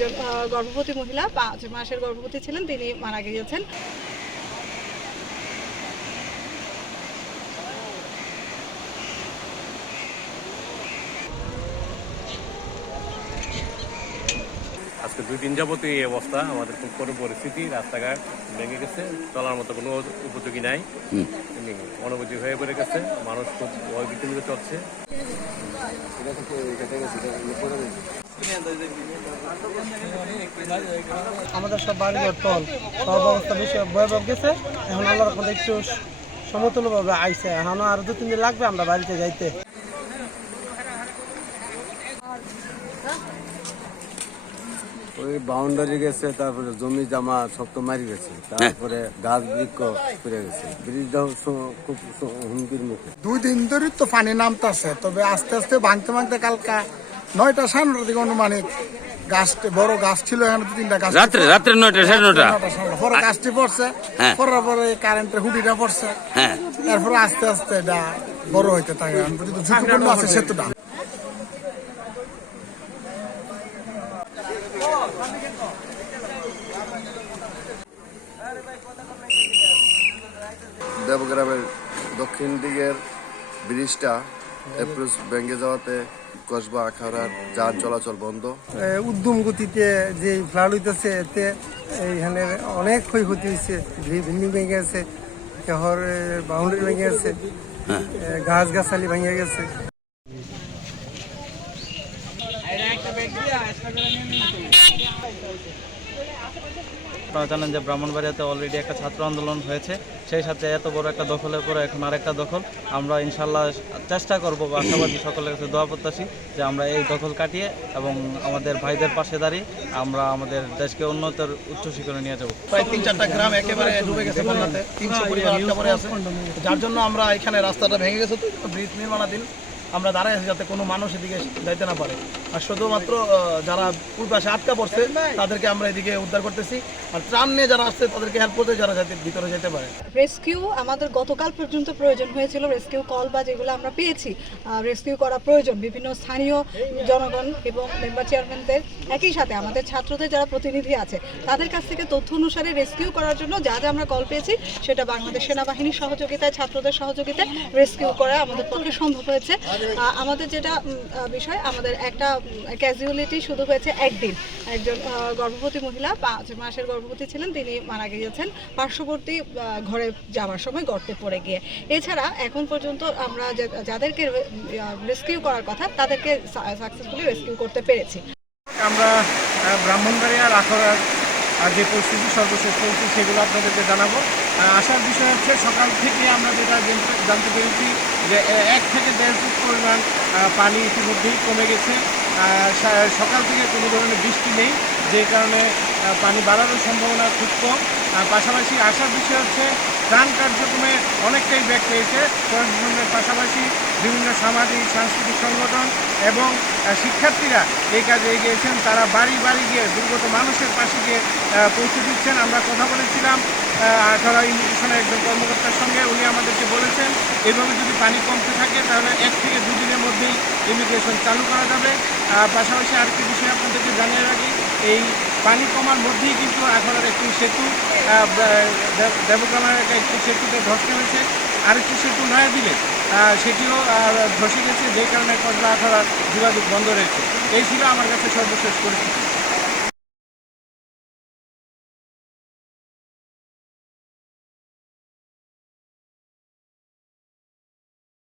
একজন গর্ভবতী মহিলা 5 মাসের গর্ভবতী ছিলেন, তিনি মারা গিয়েছেন। আজকে 2 দিন যাবত এই অবস্থা, আমাদের খুব কোনো পরিস্থিতি, রাস্তাঘাট ভেঙে গেছে, চলার মতো কোনো উপযোগী নাই, অনুপযোগী হয়ে পড়ে গেছে, মানুষ খুব ভয় ভীতিতে চলছে। আমাদের সব বাড়িঘর টল সব অবস্থা বেশি ভয়াবহ গেছে। এখন আল্লাহর মধ্যে একটু সমতুলভাবে আইছে, এখনো আরো 2-3 দিন লাগবে আমরা বাড়িতে যাইতে। ওই বাউন্ডারি গেছে, তারপরে জমি জামা সব তো মারি গেছে, তারপরে গাছ বৃক্ষ ফিরে গেছে, ব্রিজটাও খুব হুমকির মুখে। 2 দিন ধরে তো পানি নামতেছে, তবে আস্তে আস্তে ভাঙতে ভাঙতে কালকা 9টা 9:30 দিকে অনুমানিক গাছ, বড় গাছ ছিল এখানে 2-3টা গাছ, রাত্রে 9টা 9:30 পরে গাছটি পড়ছে, পড়ার পরে কারেন্টের হুডিটা পড়ছে, এরপরে আস্তে আস্তে এটা বড় হইতে থাকে, ঝুঁকিপূর্ণ আছে সেতুটা। দেবগ্রামের দক্ষিণ দিকের ব্রিজটা এপ্রোচ ভেঙে যাওয়াতে কসবা আখাউড়ার যান চলাচল বন্ধ। উদ্যম গতিতে যে ফ্লাড হইতেছে, এতে এইখানে অনেক ক্ষয়ক্ষতি হয়েছে, বিল্ডিং ভেঙে গেছে, শহর বাউন্ডারি ভেঙে গেছে, গাছ গাছালি ভেঙে গেছে। আপনারা জানেন যে ব্রাহ্মণবাড়িয়াতে অলরেডি একটা ছাত্র আন্দোলন হয়েছে, সেই সাথে এত বড় একটা দখলের পরে এখন আরেকটা দখল। আমরা ইনশাল্লাহ চেষ্টা করবো বা আশাবাদী, সকলের কাছে দোয়া প্রত্যাশী যে আমরা এই দখল কাটিয়ে এবং আমাদের ভাইদের পাশে দাঁড়িয়ে আমরা আমাদের দেশকে উন্নতর উচ্চ শিখরে নিয়ে যাব। প্রায় 3-4টা গ্রাম একেবারে ডুবে গেছে বন্যাতে, 300 পরিবার আটকা পড়ে আছে, যার জন্য আমরা এখানে রাস্তাটা ভেঙে গেছে, তো ব্রিজ নির্মাণাধীন আমরা দাঁড়াই আছি যাতে কোনো মানুষ এদিকে যাইতে না পারে। আর শুধুমাত্র যারা পূর্ব পাশে আটকা পড়ছে তাদেরকে আমরা এদিকে উদ্ধার করতেছি, আর ত্রাণ নিয়ে যারা আসছে তাদেরকে হেল্প করতে, যারা যাতে ভিতরে যেতে পারে। রেস্কিউ আমাদের গতকাল পর্যন্ত প্রয়োজন হয়েছিল, রেস্কিউ কল বা যেগুলো আমরা পেয়েছি রেস্কিউ করা প্রয়োজন। বিভিন্ন স্থানীয় জনগণ এবং মেম্বার চেয়ারম্যানদের, একই সাথে আমাদের ছাত্রদের যারা প্রতিনিধি আছে তাদের কাছ থেকে তথ্য অনুসারে রেস্কিউ করার জন্য যা যা আমরা কল পেয়েছি সেটা বাংলাদেশ সেনাবাহিনীর সহযোগিতায়, ছাত্রদের সহযোগিতায় রেস্কিউ করা আমাদের পক্ষে সম্ভব হয়েছে। আমাদের যেটা বিষয়, আমাদের একটা ক্যাজুয়ালিটি শুধু হয়েছে একদিন, একজন গর্ভবতী মহিলা 5 মাসের গর্ভবতী ছিলেন, তিনি মারা গিয়েছেন পার্শ্ববর্তী ঘরে যাওয়ার সময় গর্তে পড়ে গিয়ে। এছাড়া এখন পর্যন্ত আমরা যাদেরকে রেস্কিউ করার কথা তাদেরকে সাকসেসফুলি রেস্কিউ করতে পেরেছি। আমরা ব্রাহ্মণবাড়িয়া আখাউড়ার যে পরিস্থিতি, সর্বশেষ পরিস্থিতি, সেগুলো আপনাদেরকে জানাবো। আসার বিষয় হচ্ছে, সকাল থেকে আমরা যেটা জানতে পেরেছি যে 1 থেকে 1.5 ফুট পরিমাণ পানি ইতিমধ্যেই কমে গেছে। সকাল থেকে কোনো ধরনের বৃষ্টি নেই, যে কারণে পানি বাড়ানোর সম্ভাবনা খুব কম। পাশাপাশি আসার বিষয় হচ্ছে, ত্রাণ কার্যক্রমে অনেকটাই ব্যাক পেয়েছে। প্রশাসনের পাশাপাশি বিভিন্ন সামাজিক সাংস্কৃতিক সংগঠন এবং শিক্ষার্থীরা এই কাজে এগিয়েছেন, তারা বাড়ি বাড়ি গিয়ে দুর্গত মানুষের পাশে গিয়ে পৌঁছে দিচ্ছেন। আমরা কথা বলেছিলাম আখাউড়া ইমিগ্রেশনের একজন কর্মকর্তার সঙ্গে, উনি আমাদেরকে বলেছেন এভাবে যদি পানি কমতে থাকে তাহলে 1 থেকে 2 দিনের মধ্যেই ইমিগ্রেশন চালু করা যাবে। পাশাপাশি আরেকটি বিষয় আপনাদেরকে জানিয়ে রাখি, এই পানি কমার মধ্যেই কিন্তু আখাউড়ার একটি সেতু, দেবগ্রামের একটি সেতুতে ধসে হয়েছে, আরেকটি সেতু নয়া দিলে সেটিও ধসে গেছে, যে কারণে কসবা আখাউড়ার যোগাযোগ বন্ধ রয়েছে। এই ছিল আমার কাছে সর্বশেষ পরিস্থিতি।